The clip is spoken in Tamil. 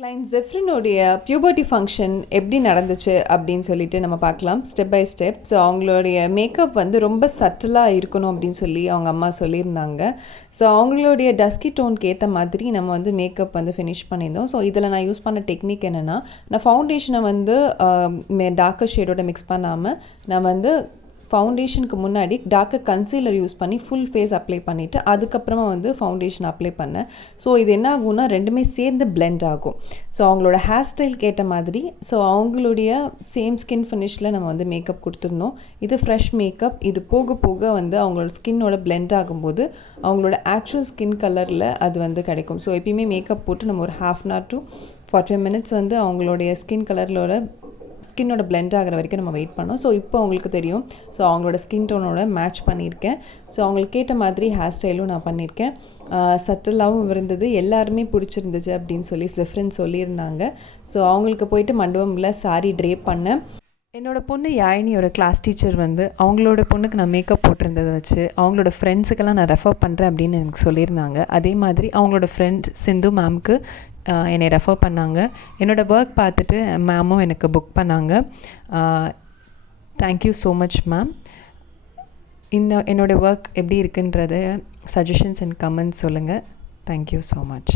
கிளைண்ட் ஜெஃப்ரினுடைய பியூபர்ட்டி ஃபங்க்ஷன் எப்படி நடந்துச்சு அப்படின்னு சொல்லிட்டு நம்ம பார்க்கலாம் ஸ்டெப் பை ஸ்டெப். ஸோ அவங்களுடைய மேக்கப் வந்து ரொம்ப சட்டிலாக இருக்கணும் அப்படின்னு சொல்லி அவங்க அம்மா சொல்லியிருந்தாங்க. ஸோ அவங்களுடைய டஸ்கி டோனுக்கு ஏற்ற மாதிரி நம்ம வந்து மேக்கப் வந்து ஃபினிஷ் பண்ணியிருந்தோம். ஸோ இதில் நான் யூஸ் பண்ண டெக்னிக் என்னென்னா, நான் ஃபவுண்டேஷனை வந்து டார்க்கர் ஷேடோட மிக்ஸ் பண்ணாமல் நான் வந்து ஃபவுண்டேஷனுக்கு முன்னாடி டார்க்கர் கன்சீலர் யூஸ் பண்ணி ஃபுல் ஃபேஸ் அப்ளை பண்ணிவிட்டு அதுக்கப்புறமா வந்து ஃபவுண்டேஷன் அப்ளை பண்ணேன். ஸோ இது என்ன ஆகும்னா ரெண்டுமே சேர்ந்து பிளெண்ட் ஆகும். ஸோ அவங்களோட ஹேர் ஸ்டைலுக்கு ஏற்ற மாதிரி ஸோ அவங்களுடைய சேம் ஸ்கின் ஃபினிஷில் நம்ம வந்து மேக்கப் கொடுத்துருந்தோம். இது ஃப்ரெஷ் மேக்கப். இது போக போக வந்து அவங்களோட ஸ்கின்னோட பிளெண்ட் ஆகும்போது அவங்களோட ஆக்சுவல் ஸ்கின் கலரில் அது வந்து கிடைக்கும். ஸோ எப்பயுமே மேக்கப் போட்டு நம்ம ஒரு 1/2 hour to 45 minutes வந்து அவங்களுடைய ஸ்கின்னோட பிளெண்ட் ஆகிற வரைக்கும் நம்ம வெயிட் பண்ணோம். ஸோ இப்போ அவங்களுக்கு தெரியும். ஸோ அவங்களோட ஸ்கின் டோனோட மேட்ச் பண்ணியிருக்கேன். ஸோ அவங்களுக்கு கேட்ட மாதிரி ஹேர் ஸ்டைலும் நான் பண்ணியிருக்கேன். சட்டிலாகவும் இருந்தது, எல்லாருமே பிடிச்சிருந்துச்சு அப்படின்னு சொல்லி ஜெஃப்ரின் சொல்லியிருந்தாங்க. ஸோ அவங்களுக்கு போயிட்டு மண்டபமில் சாரி ட்ரேப் பண்ணேன். என்னோடய பொண்ணு யாழினியோட கிளாஸ் டீச்சர் வந்து அவங்களோட பொண்ணுக்கு நான் மேக்கப் போட்டிருந்ததை வச்சு அவங்களோட ஃப்ரெண்ட்ஸுக்கெல்லாம் நான் ரெஃபர் பண்ணுறேன் அப்படின்னு எனக்கு சொல்லியிருந்தாங்க. அதே மாதிரி அவங்களோட ஃப்ரெண்ட் சிந்து மேம்க்கு என்னை ரெஃபர் பண்ணாங்க. என்னோடய ஒர்க் பார்த்துட்டு மேமும் எனக்கு புக் பண்ணாங்க. Thank you so much ma'am. என்னோடய ஒர்க் எப்படி இருக்குன்றத சஜஷன்ஸ் அண்ட் கமெண்ட்ஸ் சொல்லுங்கள். Thank you so much.